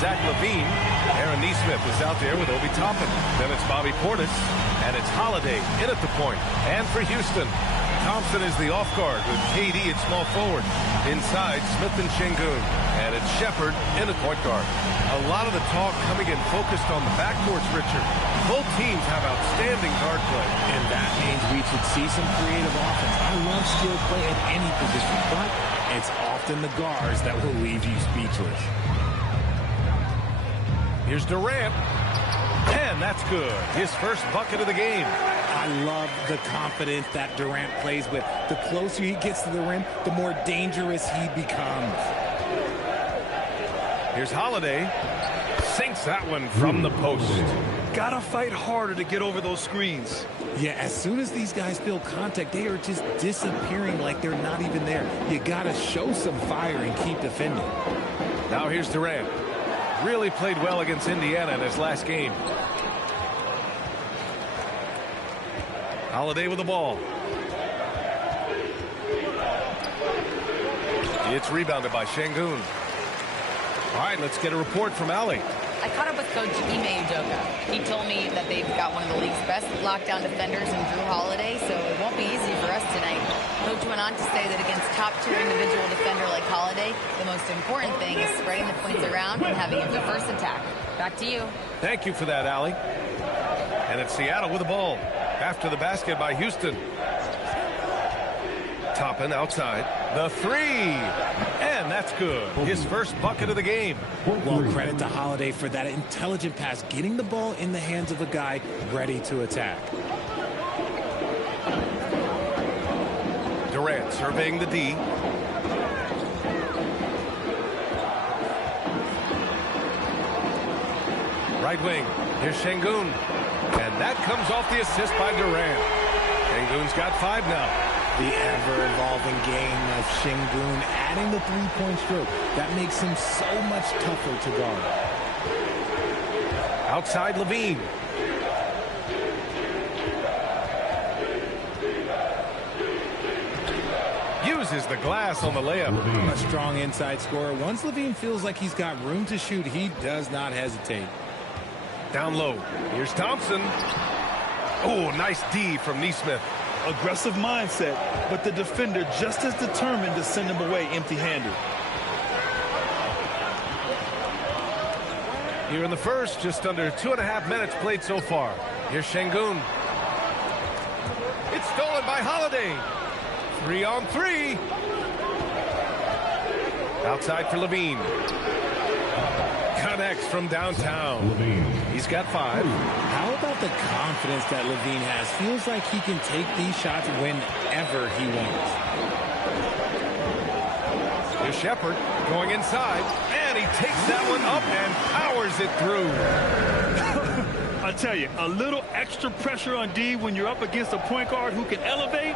Zach Levine. Aaron Neesmith is out there with Obi Toppin. Then it's Bobby Portis. And it's Holiday in at the point. And for Houston, Thompson is the off guard with KD at small forward. Inside, Smith and Şengün. And it's Shepard in at point guard. A lot of the talk coming in focused on the backcourts, Richard. Both teams have outstanding guard play. And that means we should see some creative offense. I love skill play at any position, but it's often the guards that will leave you speechless. Here's Durant. And that's good. His first bucket of the game. I love the confidence that Durant plays with. The closer he gets to the rim, the more dangerous he becomes. Here's Holiday. Sinks that one from the post. Gotta fight harder to get over those screens. Yeah, as soon as these guys feel contact, they are just disappearing like they're not even there. You gotta show some fire and keep defending. Now here's Durant. Really played well against Indiana in his last game. Holiday with the ball. It's rebounded by Şengün. All right, let's get a report from Allie. I caught up with Coach Ime Udoka. He told me that they've got one of the league's best lockdown defenders in Drew Holiday, so it won't be easy for us tonight. Coach went on to say that against top-tier individual defender like Holiday, the most important thing is spreading the points around and having a diverse attack. Back to you. Thank you for that, Allie. And it's Seattle with the ball. After the basket by Houston. Toppin outside. The three. And that's good. His first bucket of the game. Well, credit to Holiday for that intelligent pass, getting the ball in the hands of a guy ready to attack. Durant surveying the D. Right wing. Here's Şengün. And that comes off the assist by Durant. Şengün's got 5 now. The ever-evolving game of Şengün adding the three-point stroke. That makes him so much tougher to guard. Outside Levine. Uses the glass on the layup. A strong inside scorer. Once Levine feels like he's got room to shoot, he does not hesitate. Down low. Here's Thompson. Oh, nice D from Neesmith. Aggressive mindset, but the defender just as determined to send him away empty-handed. Here in the first, just under 2.5 minutes played so far. Here's Şengün. It's stolen by Holiday. 3-on-3. Outside for Levine. Connects from downtown. He's got 5. How about the confidence that Levine has? Feels like he can take these shots whenever he wants. Here's Shepard going inside, and he takes that one up and powers it through. I tell you, a little extra pressure on D when you're up against a point guard who can elevate.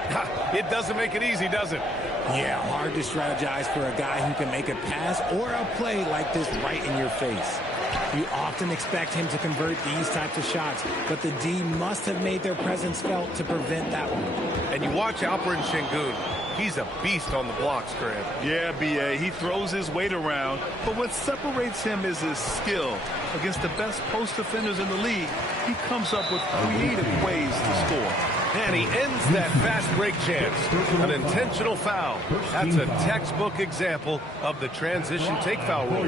It doesn't make it easy, does it? Yeah, hard to strategize for a guy who can make a pass or a play like this right in your face. You often expect him to convert these types of shots, but the D must have made their presence felt to prevent that one. And you watch Alperen Şengün. He's a beast on the blocks, Grant. Yeah, B.A., he throws his weight around, but what separates him is his skill. Against the best post defenders in the league, he comes up with creative ways to score. And he ends that fast break chance. An intentional foul. That's a textbook example of the transition take foul rule.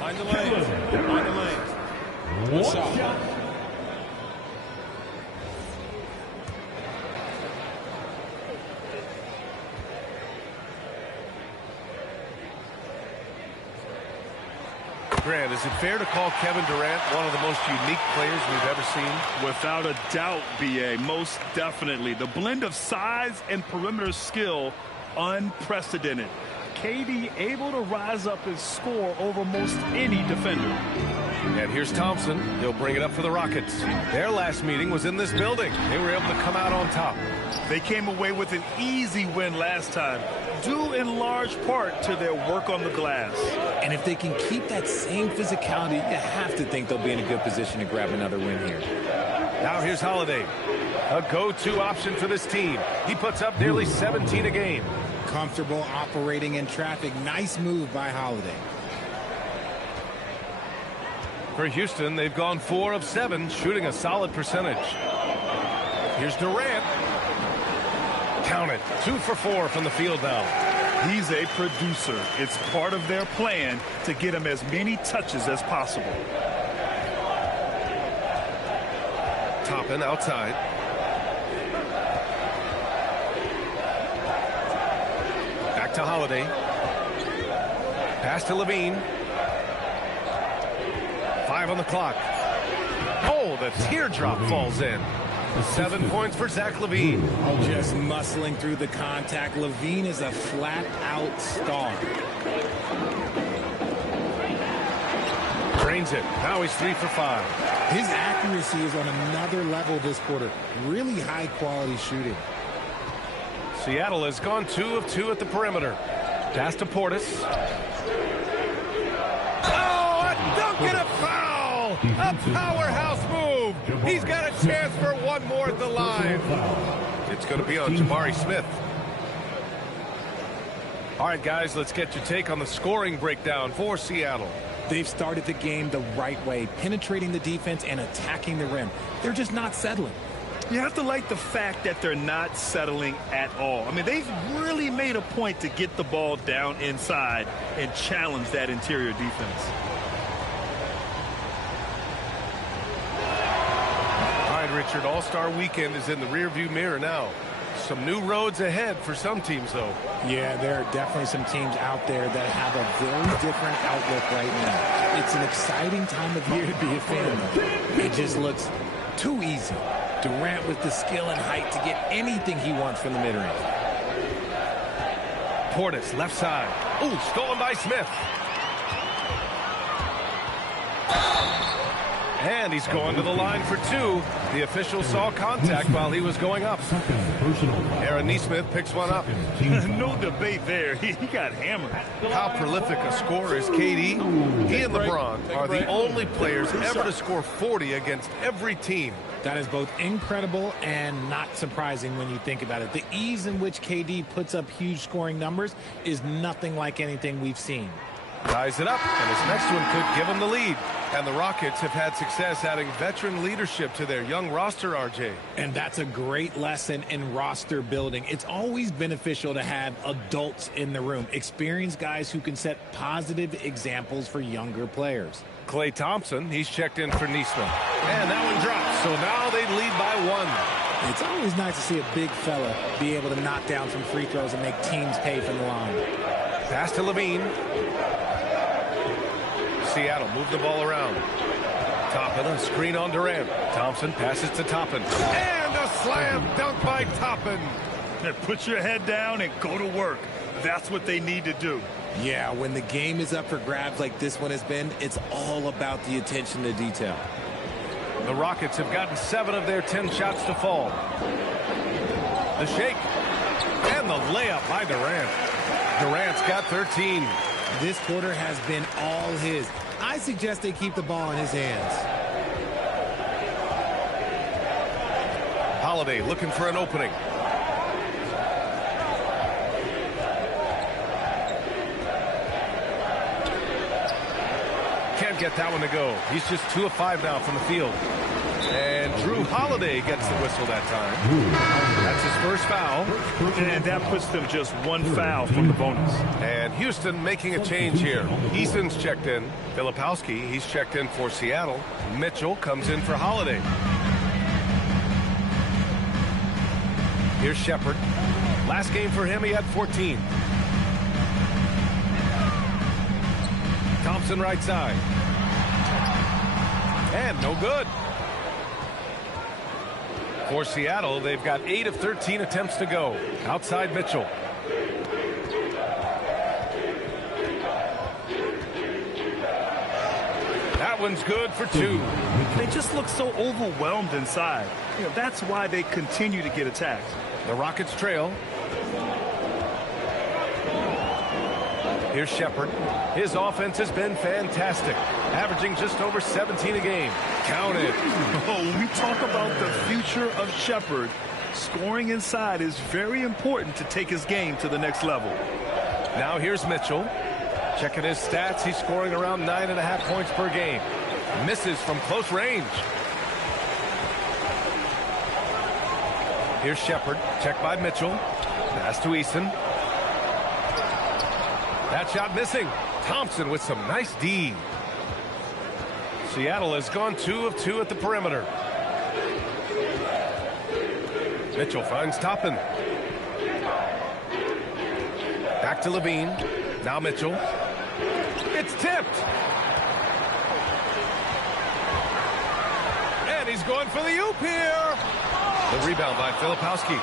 Find the lane. Find the lane. What's up? Grant, is it fair to call Kevin Durant one of the most unique players we've ever seen? Without a doubt, B.A., most definitely. The blend of size and perimeter skill, unprecedented. KD able to rise up and score over most any defender. And here's Thompson. He'll bring it up for the Rockets. Their last meeting was in this building. They were able to come out on top. They came away with an easy win last time, due in large part to their work on the glass. And if they can keep that same physicality, you have to think they'll be in a good position to grab another win here. Now here's Holiday. A go-to option for this team. He puts up nearly 17 a game. Comfortable operating in traffic. Nice move by Holiday. For Houston, they've gone 4 of 7, shooting a solid percentage. Here's Durant. Count it. 2 for 4 from the field now. He's a producer. It's part of their plan to get him as many touches as possible. Toppin outside. Back to Holiday. Pass to Levine. 5 on the clock. Oh, the teardrop falls in. 7 points for Zach LaVine. Just muscling through the contact. LaVine is a flat-out star. Drains it. Now he's 3 for 5. His accuracy is on another level this quarter. Really high-quality shooting. Seattle has gone 2 of 2 at the perimeter. Pass to Portis. Oh, a dunk and a foul! A powerhouse move! He's got a chance for one more at the line. It's going to be on Jabari Smith. All right, guys, let's get your take on the scoring breakdown for Seattle. They've started the game the right way, penetrating the defense and attacking the rim. They're just not settling. You have to like the fact that they're not settling at all. I mean, they've really made a point to get the ball down inside and challenge that interior defense. All right, Richard, All-Star Weekend is in the rearview mirror now. Some new roads ahead for some teams, though. Yeah, there are definitely some teams out there that have a very different outlook right now. It's an exciting time of year to be a fan of. It just looks too easy. Durant with the skill and height to get anything he wants from the mid-range. Portis, left side. Ooh, stolen by Smith. And he's going to the line for 2. The official saw contact while he was going up. Aaron Nesmith picks one up. No debate there. He got hammered. How prolific a scorer is KD? He and LeBron are the only players ever to score 40 against every team. That is both incredible and not surprising when you think about it. The ease in which KD puts up huge scoring numbers is nothing like anything we've seen. Ties it up, and his next one could give him the lead. And the Rockets have had success adding veteran leadership to their young roster, RJ. And that's a great lesson in roster building. It's always beneficial to have adults in the room, experienced guys who can set positive examples for younger players. Klay Thompson, he's checked in for Nesmith. And that one drops, so now they lead by 1. It's always nice to see a big fella be able to knock down some free throws and make teams pay from the line. Pass to Levine. Seattle move the ball around. Toppin, a screen on Durant. Thompson passes to Toppin. And a slam dunk by Toppin. Put your head down and go to work. That's what they need to do. Yeah, when the game is up for grabs like this one has been, it's all about the attention to detail. The Rockets have gotten 7 of their 10 shots to fall. The shake. And the layup by Durant. Durant's got 13. This quarter has been all his. I suggest they keep the ball in his hands. Holiday looking for an opening. Can't get that one to go. He's just 2 of 5 now from the field. And Drew Holiday gets the whistle that time. That's his first foul. And that puts them just 1 foul from the bonus. And Houston making a change here. Eason's checked in. Filipowski, he's checked in for Seattle. Mitchell comes in for Holiday. Here's Shepard. Last game for him, he had 14. Thompson right side. And no good. For Seattle, they've got 8 of 13 attempts to go. Outside Mitchell. That one's good for 2. They just look so overwhelmed inside. You know, that's why they continue to get attacked. The Rockets trail. Here's Shepard. His offense has been fantastic, averaging just over 17 a game. Count it. Oh, when we talk about the future of Shepard, scoring inside is very important to take his game to the next level. Now here's Mitchell. Checking his stats, he's scoring around 9.5 points per game. Misses from close range. Here's Shepard. Checked by Mitchell. Pass to Eason. That shot missing. Thompson with some nice D. Seattle has gone 2 of 2 at the perimeter. Mitchell finds Toppin. Back to Levine. Now Mitchell. It's tipped. And he's going for the oop here. The rebound by Filipowski.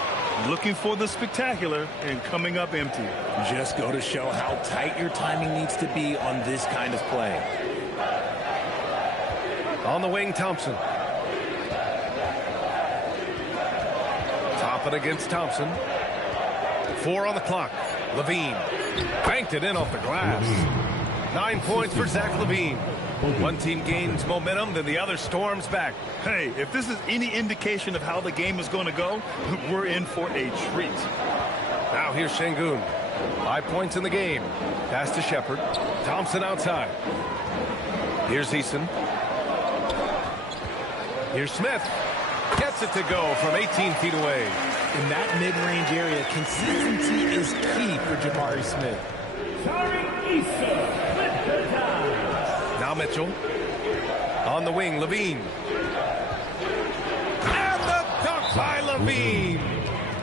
Looking for the spectacular and coming up empty. Just go to show how tight your timing needs to be on this kind of play. On the wing, Thompson. Toppin against Thompson. 4 on the clock. Levine banked it in off the glass. 9 points for Zach Levine. One team gains momentum, then the other storms back. Hey, if this is any indication of how the game is going to go, we're in for a treat. Now here's Şengün. 5 points in the game. Pass to Shepard. Thompson outside. Here's Eason. Here's Smith. Gets it to go from 18 feet away. In that mid-range area, consistency is key for Jabari Smith. Now Mitchell. On the wing, Levine. And the dunk by Levine.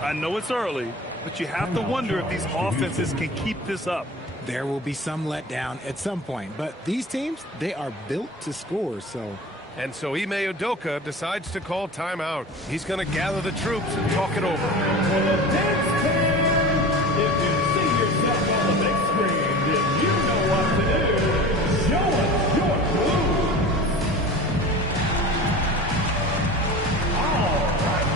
I know it's early, but you have to wonder if these offenses can keep this up. There will be some letdown at some point, but these teams, they are built to score, so... And so Ime Udoka decides to call timeout. He's going to gather the troops and talk it over. If you see yourself on the big screen, then you know what to do. Show us your moves. All right.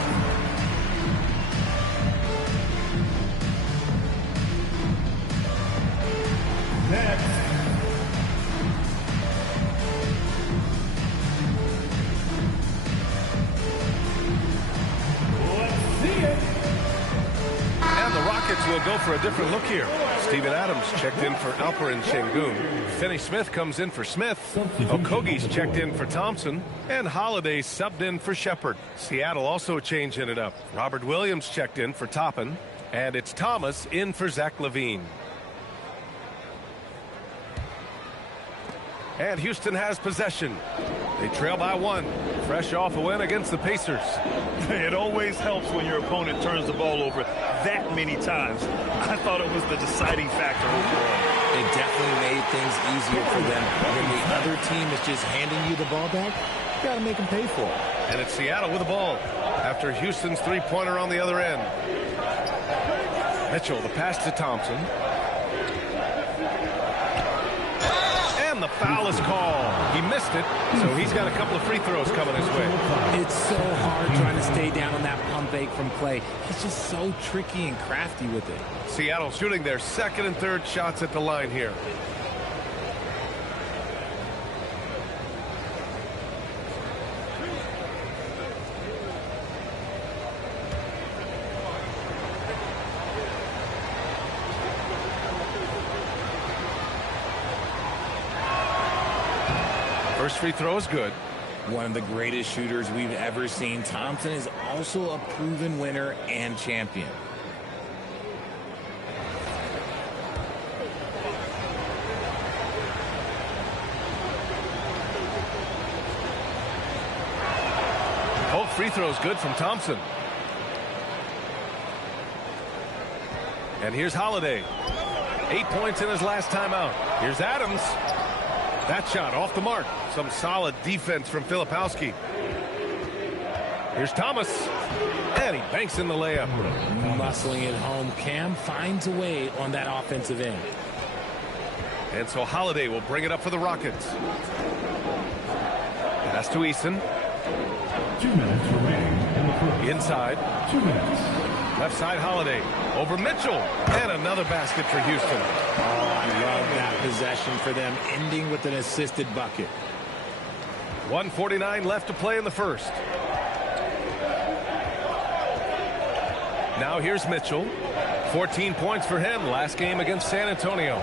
Next. Will go for a different look here. Steven Adams checked in for Alperen Şengün. Finney Smith comes in for Smith. Okogie's checked in for Thompson. And Holiday subbed in for Shepard. Seattle also changing it up. Robert Williams checked in for Toppin. And it's Thomas in for Zach Levine. And Houston has possession. They trail by 1. Fresh off a win against the Pacers. It always helps when your opponent turns the ball over that many times. I thought it was the deciding factor overall. It definitely made things easier for them. When the other team is just handing you the ball back, you got to make them pay for it. And it's Seattle with the ball after Houston's three-pointer on the other end. Mitchell, the pass to Thompson. And the foul is called. He missed it, so he's got a couple of free throws coming his way. It's so hard trying to stay down on that pump fake from Clay. He's just so tricky and crafty with it. Seattle shooting their second and third shots at the line here. First free throw is good. One of the greatest shooters we've ever seen. Thompson is also a proven winner and champion. Both free throws good from Thompson. And here's Holiday. 8 points in his last time out. Here's Adams. That shot off the mark. Some solid defense from Filipowski. Here's Thomas. And he banks in the layup. Muscling it home. Cam finds a way on that offensive end. And so Holiday will bring it up for the Rockets. Pass to Eason. 2 minutes remaining in the first. Inside. 2 minutes. Left side Holiday. Over Mitchell. And another basket for Houston. Oh, I love that possession for them, ending with an assisted bucket. 1:49 left to play in the first. Now here's Mitchell. 14 points for him last game against San Antonio.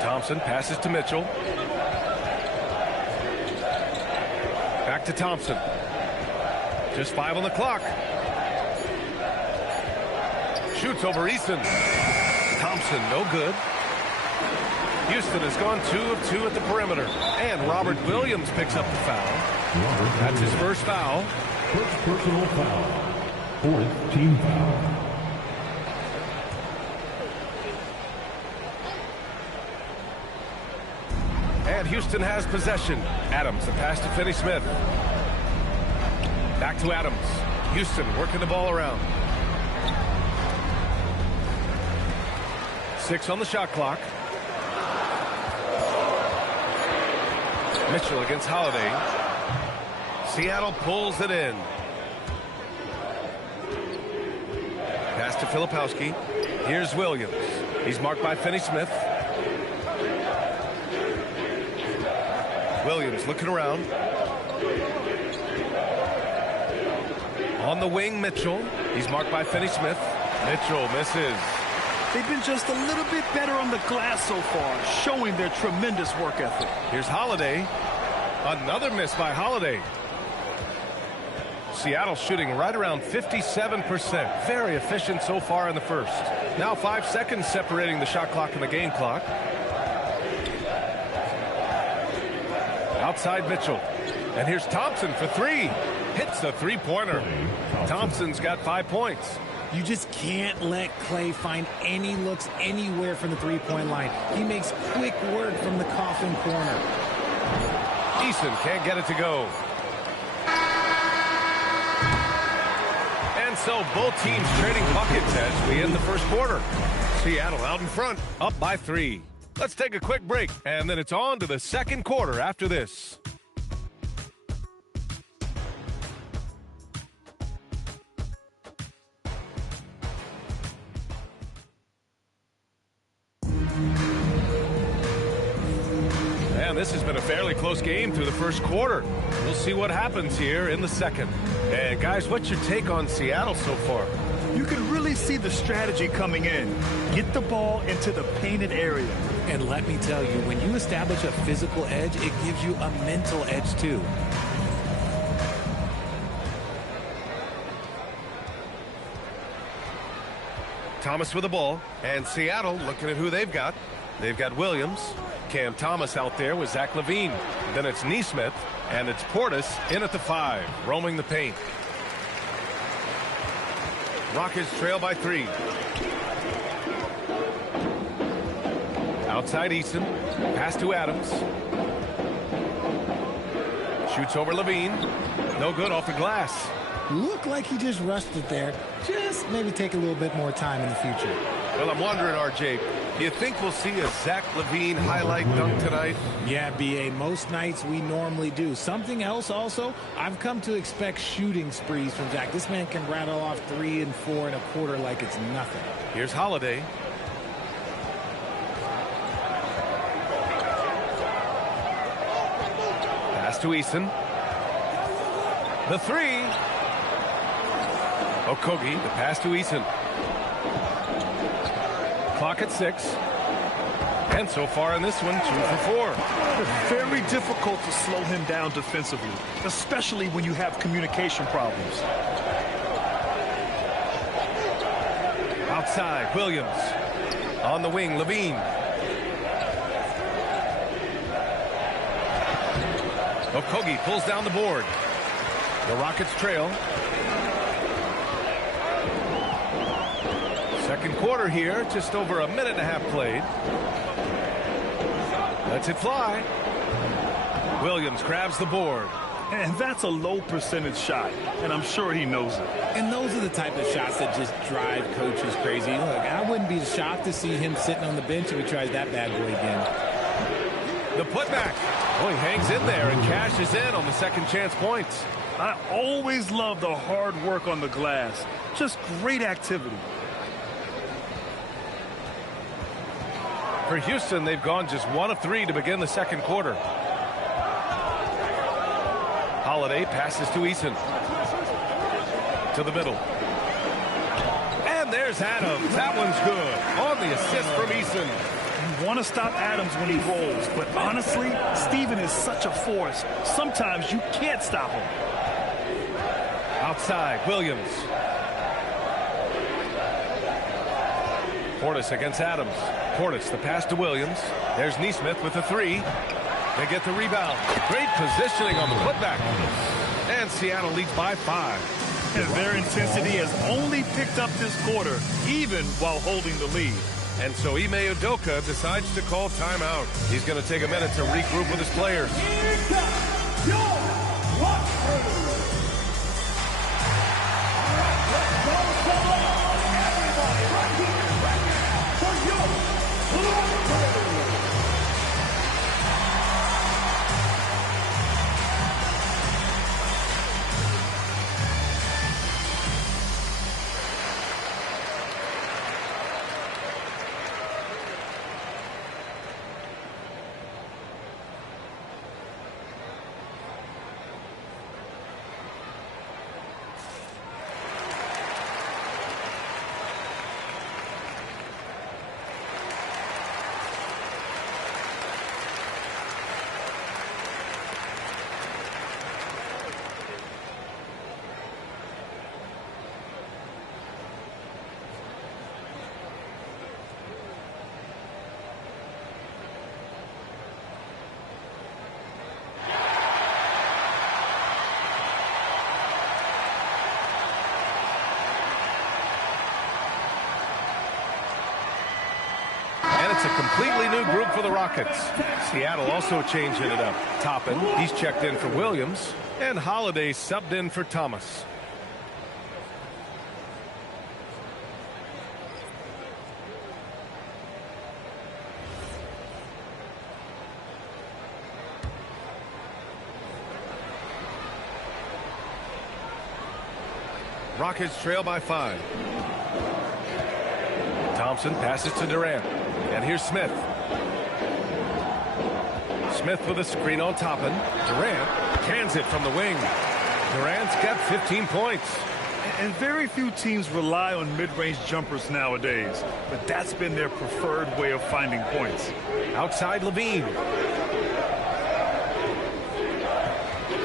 Thompson passes to Mitchell. to Thompson. Just 5 on the clock. Shoots over Eason. Thompson, no good. Houston has gone 2 of 2 at the perimeter. And Robert Williams picks up the foul. That's his first foul. First personal foul. 4th team foul. And Houston has possession. Adams, the pass to Finney-Smith. Back to Adams. Houston working the ball around. 6 on the shot clock. Mitchell against Holiday. Seattle pulls it in. Pass to Filipowski. Here's Williams. He's marked by Finney-Smith. Williams looking around. On the wing, Mitchell. He's marked by Finney-Smith. Mitchell misses. They've been just a little bit better on the glass so far, showing their tremendous work ethic. Here's Holiday. Another miss by Holiday. Seattle shooting right around 57%. Very efficient so far in the first. Now 5 seconds separating the shot clock and the game clock. Outside Mitchell. And here's Thompson for 3. Hits the three-pointer. Thompson's got 5 points. You just can't let Clay find any looks anywhere from the three-point line. He makes quick work from the coffin corner. Eason can't get it to go. And so both teams trading buckets as we end the first quarter. Seattle out in front, up by 3. Let's take a quick break, and then it's on to the second quarter after this. And this has been a fairly close game through the first quarter. We'll see what happens here in the second. And guys, what's your take on Seattle so far? You can really see the strategy coming in. Get the ball into the painted area. And let me tell you, when you establish a physical edge, it gives you a mental edge too. Thomas with the ball, and Seattle looking at who they've got. They've got Williams, Cam Thomas out there with Zach LaVine. Then it's Nesmith, and it's Portis in at the 5, roaming the paint. Rockets trail by 3. Outside Eason, pass to Adams. Shoots over LaVine. No good off the glass. Looked like he just rushed it there. Just maybe take a little bit more time in the future. Well, I'm wondering, RJ, do you think we'll see a Zach LaVine highlight dunk tonight? Yeah, B.A., most nights we normally do. Something else also, I've come to expect shooting sprees from Zach. This man can rattle off 3 and 4 and a quarter like it's nothing. Here's Holiday. Pass to Eason. The 3. Okogie, the pass to Eason. Clock at 6. And so far in this one, 2 for 4. It's very difficult to slow him down defensively, especially when you have communication problems. Outside, Williams. On the wing, LaVine. Okogie pulls down the board. The Rockets trail. Second quarter here, just over a minute and a half played. Lets it fly. Williams grabs the board. And that's a low percentage shot, and I'm sure he knows it. And those are the type of shots that just drive coaches crazy. Look, I wouldn't be shocked to see him sitting on the bench if he tries that bad boy again. The putback. Oh, he hangs in there and cashes in on the second chance points. I always love the hard work on the glass. Just great activity. For Houston, they've gone just 1 of 3 to begin the second quarter. Holiday passes to Eason. To the middle. And there's Adams. That one's good. On the assist from Eason. want to stop Adams when he rolls, but honestly, Steven is such a force. Sometimes you can't stop him. Outside, Williams. Portis against Adams. Portis, the pass to Williams. There's Neesmith with the three. They get the rebound. Great positioning on the putback. And Seattle leads by 5. And their intensity has only picked up this quarter, even while holding the lead. And so Ime Udoka decides to call timeout. He's going to take a minute to regroup with his players. It's a completely new group for the Rockets. Seattle also changing it up. Toppin, he's checked in for Williams, and Holiday subbed in for Thomas. Rockets trail by 5. Thompson passes to Durant. And here's Smith. Smith with a screen on Toppin. Durant cans it from the wing. Durant's got 15 points. And very few teams rely on mid-range jumpers nowadays, but that's been their preferred way of finding points. Outside Levine.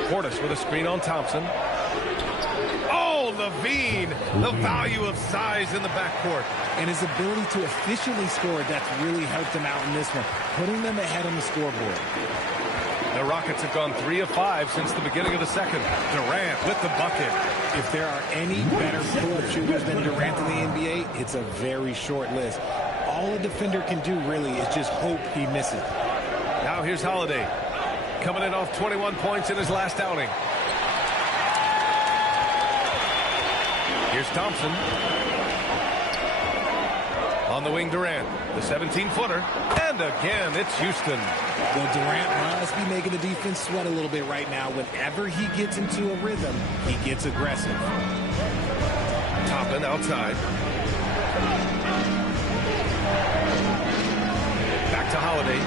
Portis with a screen on Thompson. Oh, Levine! The value of size in the backcourt. And his ability to efficiently score, that's really helped him out in this one, putting them ahead on the scoreboard. The Rockets have gone 3 of 5 since the beginning of the second. Durant with the bucket. If there are any better pull-up shooters than Durant in the NBA, it's a very short list. All a defender can do, really, is just hope he misses. Now here's Holiday. Coming in off 21 points in his last outing. Here's Thompson. On the wing, Durant, the 17-footer. And again, it's Houston. Well, Durant must be making the defense sweat a little bit right now. Whenever he gets into a rhythm, he gets aggressive. Toppin outside. Back to Holiday.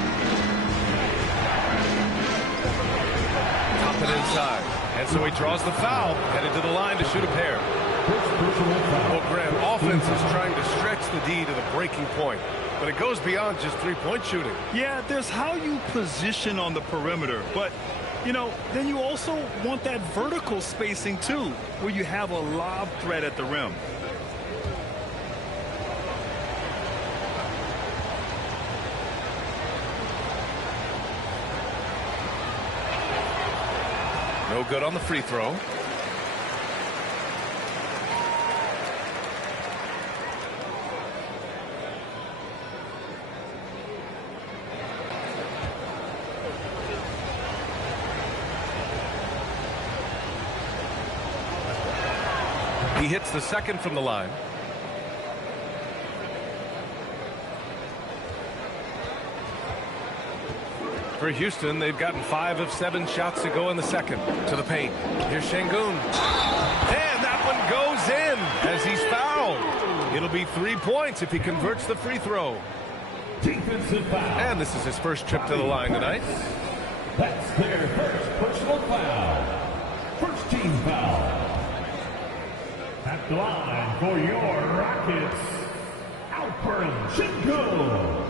Toppin inside. And so he draws the foul, headed to the line to shoot a pair. Well, Graham, offense is trying to stretch the D to the breaking point, but it goes beyond just three-point shooting. Yeah, there's how you position on the perimeter, but, you know, then you also want that vertical spacing, too, where you have a lob threat at the rim. No good on the free throw. He hits the second from the line. For Houston, they've gotten 5 of 7 shots to go in the second. To the paint. Here's Şengün. And that one goes in as he's fouled. It'll be 3 points if he converts the free throw. Defensive foul. And this is his first trip to the line tonight. That's their first personal foul. First team foul. At the line for your Rockets, Alperen Şengün.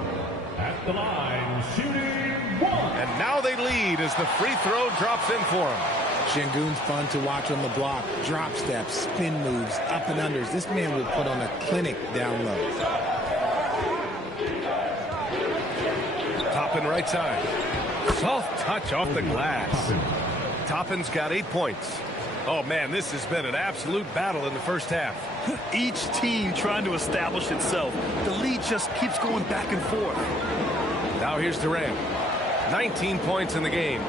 At the line, shooting 1. And now they lead as the free throw drops in for him. Şengün's fun to watch on the block. Drop steps, spin moves, up and unders. This man will put on a clinic down low. Toppin right side. Soft touch off the glass. Toppin's got 8 points. Oh, man, this has been an absolute battle in the first half. Each team trying to establish itself. The lead just keeps going back and forth. Now here's Durant. 19 points in the game.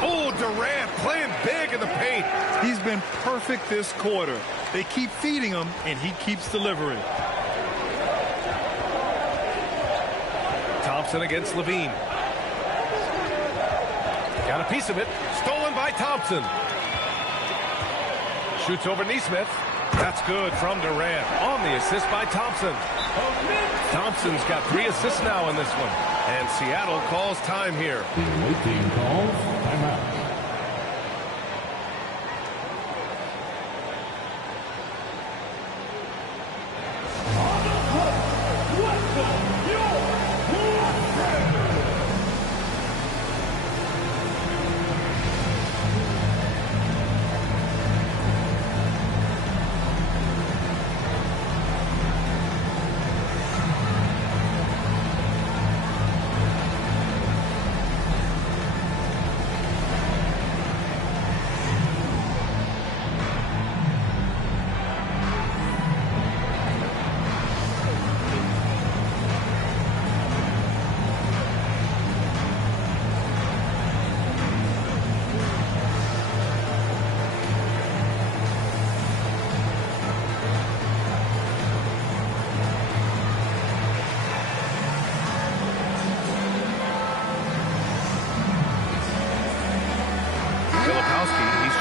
Oh, Durant playing big in the paint. He's been perfect this quarter. They keep feeding him, and he keeps delivering. Thompson against Levine. Got a piece of it. Stolen by Thompson. Shoots over Neesmith. That's good from Durant. On the assist by Thompson. Thompson's got 3 assists now in this one. And Seattle calls time here. The away team calls timeout. On the court, welcome your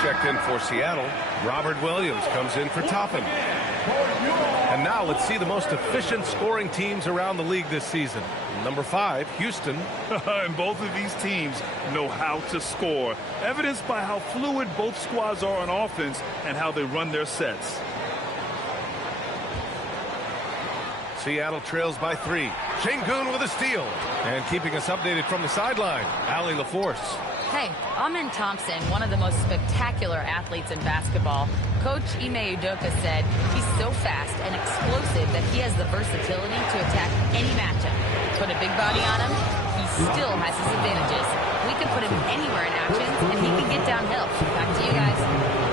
checked in for Seattle. Robert Williams comes in for Toppin. And now let's see the most efficient scoring teams around the league this season. Number 5, Houston. And both of these teams know how to score, evidenced by how fluid both squads are on offense and how they run their sets. Seattle trails by 3. Şengün with a steal. And keeping us updated from the sideline, Allie LaForce. Hey, Amen Thompson, one of the most spectacular athletes in basketball. Coach Ime Udoka said he's so fast and explosive that he has the versatility to attack any matchup. Put a big body on him, he still has his advantages. We can put him anywhere in action, and he can get downhill. Back to you guys.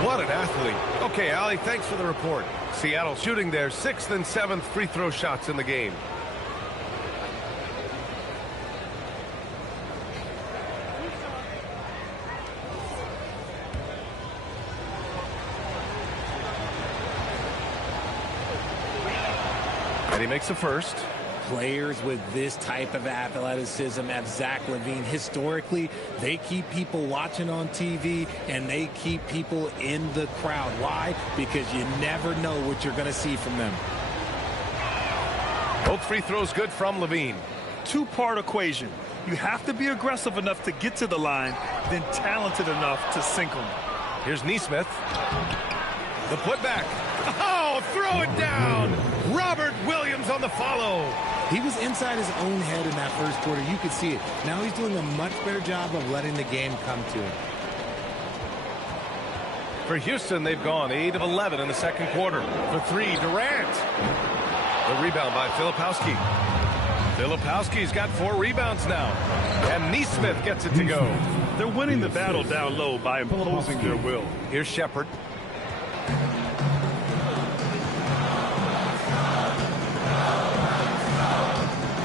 What an athlete. Okay, Allie, thanks for the report. Seattle shooting their 6th and 7th free throw shots in the game. And he makes the first. Players with this type of athleticism as Zach LaVine, historically, they keep people watching on TV and they keep people in the crowd. Why? Because you never know what you're going to see from them. Both free throws good from LaVine. Two-part equation. You have to be aggressive enough to get to the line, then talented enough to sink them. Here's Neesmith. The putback. Oh, throw it down. Robert Williams on the follow. He was inside his own head in that first quarter. You could see it. Now he's doing a much better job of letting the game come to him. For Houston, they've gone 8 of 11 in the second quarter. For 3, Durant. The rebound by Filipowski. Filipowski's got 4 rebounds now. And Neesmith gets it to go. They're winning the battle down low by imposing their will. Here's Shepard.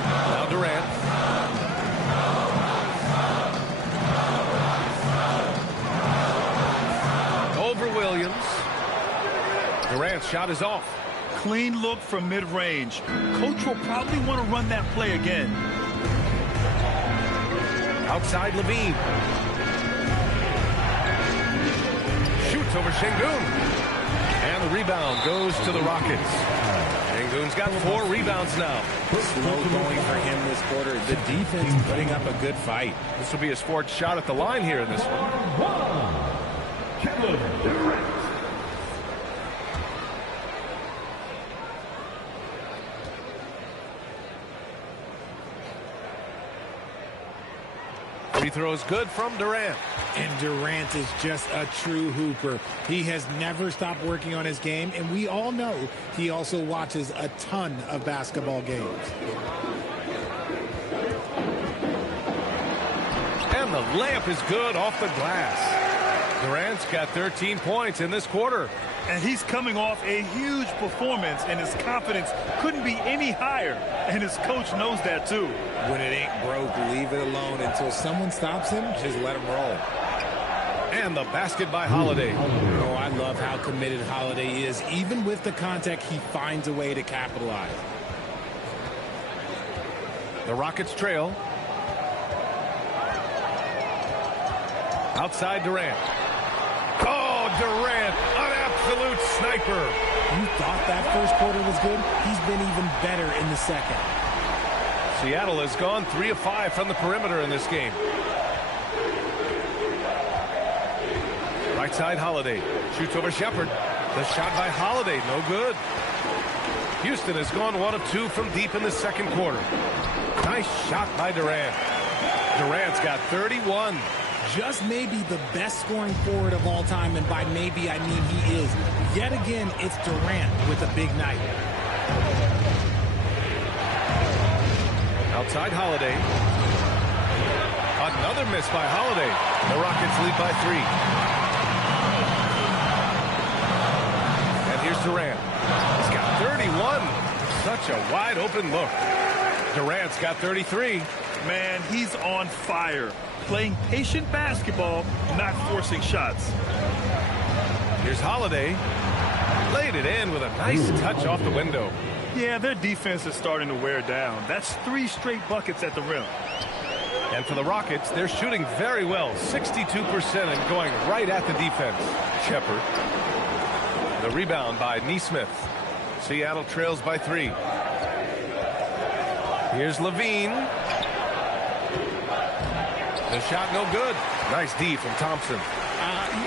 Now Durant. Over Williams. Durant's shot is off. Clean look from mid-range. Coach will probably want to run that play again. Outside LaVine. Shoots over Şengün. And the rebound goes to the Rockets. Şengün's got 4 rebounds now. Slow going for him this quarter. The defense putting up a good fight. This will be his 4th shot at the line here in this one. Kevin Durant. Free throw is good from Durant. And Durant is just a true hooper. He has never stopped working on his game, and we all know he also watches a ton of basketball games. And the layup is good off the glass. Durant's got 13 points in this quarter. And he's coming off a huge performance, and his confidence couldn't be any higher. And his coach knows that, too. When it ain't broke, leave it alone. Until someone stops him, just let him roll. And the basket by Holiday. Oh, I love how committed Holiday is. Even with the contact, he finds a way to capitalize. The Rockets trail. Outside Durant. Oh, Durant, an absolute sniper. You thought that first quarter was good? He's been even better in the second. Seattle has gone 3 of 5 from the perimeter in this game. Right side Holiday. Shoots over Shepherd. The shot by Holiday, no good. Houston has gone 1 of 2 from deep in the second quarter. Nice shot by Durant. Durant's got 31. Just maybe the best scoring forward of all time, and by maybe I mean he is. Yet again, it's Durant with a big night. Outside Holiday. Another miss by Holiday. The Rockets lead by 3. And here's Durant. He's got 31. Such a wide open look. Durant's got 33. Man, he's on fire. Playing patient basketball, not forcing shots. Here's Holiday. Laid it in with a nice touch off the window. Yeah, their defense is starting to wear down. That's 3 straight buckets at the rim. And for the Rockets, they're shooting very well. 62% and going right at the defense. Shepherd. The rebound by Nesmith. Seattle trails by 3. Here's Levine. The shot no good. Nice D from Thompson.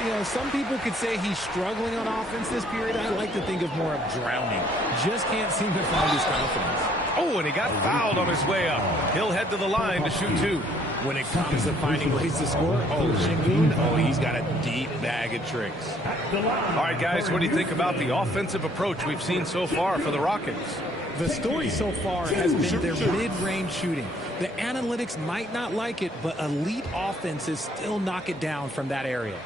You know, some people could say he's struggling on offense this period. I like to think of more of drowning. Just can't seem to find his confidence. Oh, and he got fouled on his way up. He'll head to the line to shoot 2. When it comes to finding ways to score, Şengün, he's got a deep bag of tricks. All right, guys, what do you think about the offensive approach we've seen so far for the Rockets? The story so far has been their mid-range shooting. The analytics might not like it, but elite offenses still knock it down from that area.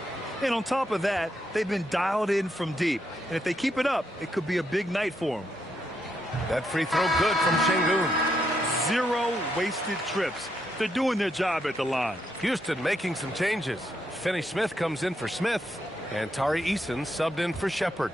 And on top of that, they've been dialed in from deep. And if they keep it up, it could be a big night for them. That free throw good from Şengün. 0 wasted trips. They're doing their job at the line. Houston making some changes. Finney Smith comes in for Smith, and Tari Eason subbed in for Shepherd.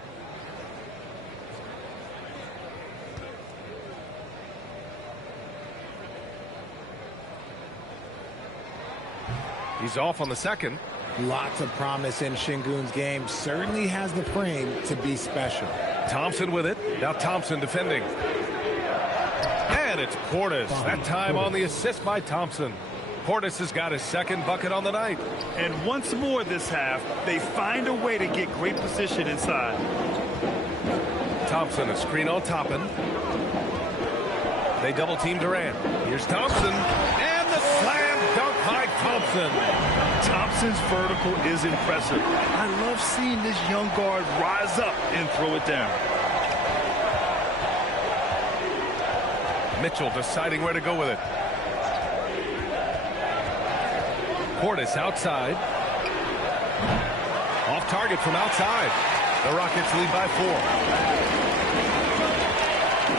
He's off on the second. Lots of promise in Şengün's game. Certainly has the frame to be special. Thompson with it. Now Thompson defending. And it's Portis. That time on the assist by Thompson. Portis has got his second bucket on the night. And once more this half, they find a way to get great position inside. Thompson, a screen on Toppin. They double team Durant. Here's Thompson. And the slam dunk by Thompson. Thompson's vertical is impressive. I love seeing this young guard rise up and throw it down. Mitchell deciding where to go with it. Portis outside. Off target from outside. The Rockets lead by 4.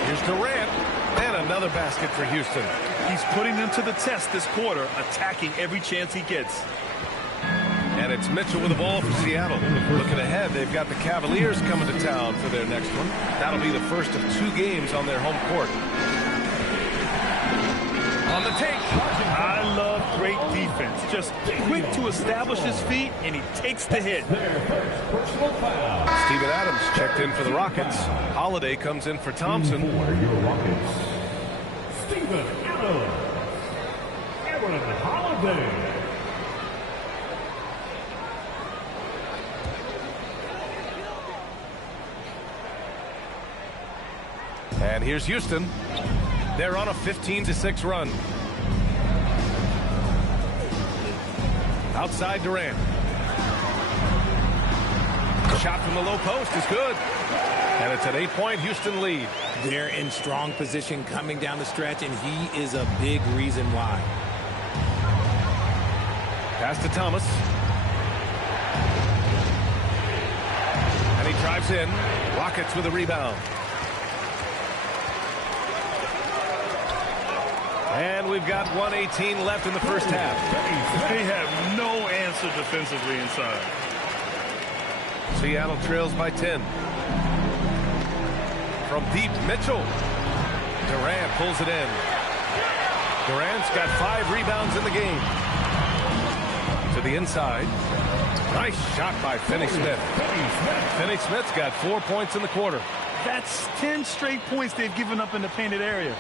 Here's Durant. And another basket for Houston. He's putting them to the test this quarter, attacking every chance he gets. And it's Mitchell with the ball for Seattle. Looking ahead, they've got the Cavaliers coming to town for their next one. That'll be the first of 2 games on their home court. On the take. I love great defense. Just quick to establish his feet, and he takes the hit. Steven Adams checked in for the Rockets. Holiday comes in for Thompson. Steven Adams. Aaron Holiday. And here's Houston. They're on a 15-6 run. Outside Durant. Shot from the low post is good. And it's an 8-point Houston lead. They're in strong position coming down the stretch, and he is a big reason why. Pass to Thomas. And he drives in. Rockets with a rebound. And we've got 1:18 left in the first half. They have no answer defensively inside. Seattle trails by 10. From deep, Mitchell. Durant pulls it in. Durant's got 5 rebounds in the game. To the inside. Nice shot by Finney-Smith. Finney-Smith's got 4 points in the quarter. That's 10 straight points they've given up in the painted area.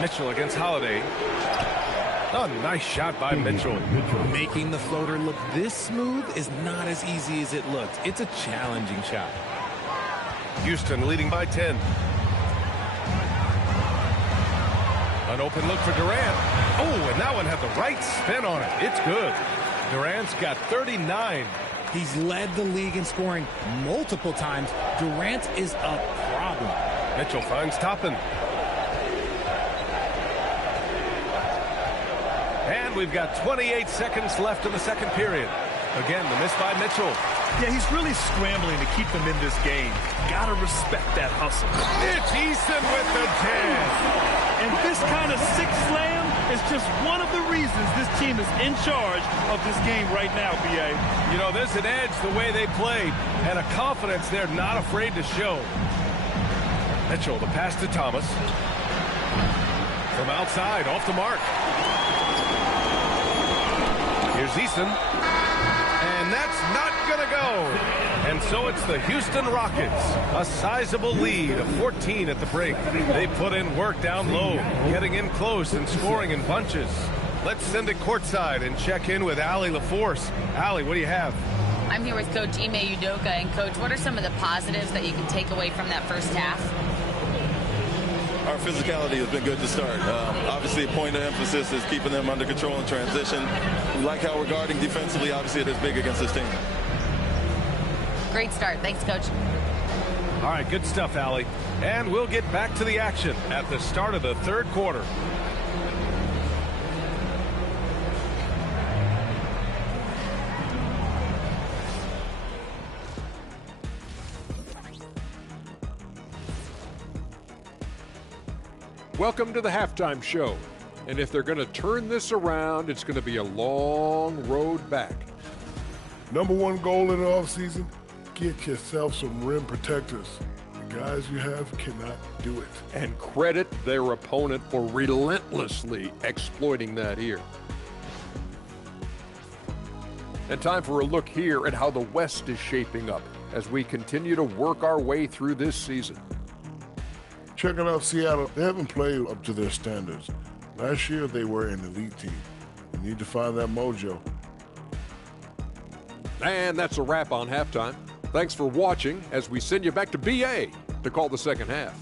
Mitchell against Holiday. Oh, nice shot by Mitchell. Making the floater look this smooth is not as easy as it looks. It's a challenging shot. Houston leading by 10. An open look for Durant. Oh, and that one had the right spin on it. It's good. Durant's got 39. He's led the league in scoring multiple times. Durant is a problem. Mitchell finds Toppin. And we've got 28 seconds left in the second period. Again, the miss by Mitchell. Yeah, he's really scrambling to keep them in this game. Gotta respect that hustle. It's Eason with the 10. And this kind of six slam is just one of the reasons this team is in charge of this game right now, B.A. You know, there's an edge the way they played and a confidence they're not afraid to show. Mitchell, the pass to Thomas. From outside, off the mark. Here's Eason. And that's not going to go. And so it's the Houston Rockets. A sizable lead of 14 at the break. They put in work down low, getting in close and scoring in bunches. Let's send it courtside and check in with Allie LaForce. Allie, what do you have? I'm here with Coach Ime Udoka. And, Coach, what are some of the positives that you can take away from that first half? Our physicality has been good to start. Obviously, a point of emphasis is keeping them under control in transition. We like how we're guarding defensively. Obviously, it is big against this team. Great start. Thanks, Coach. All right, good stuff, Allie. And we'll get back to the action at the start of the third quarter. Welcome to the halftime show. And if they're going to turn this around, it's going to be a long road back. Number one goal in the offseason, get yourself some rim protectors. The guys you have cannot do it. And credit their opponent for relentlessly exploiting that here. And time for a look here at how the West is shaping up as we continue to work our way through this season. Checking out Seattle, they haven't played up to their standards. Last year, they were an elite team. You need to find that mojo. And that's a wrap on halftime. Thanks for watching as we send you back to BA to call the second half.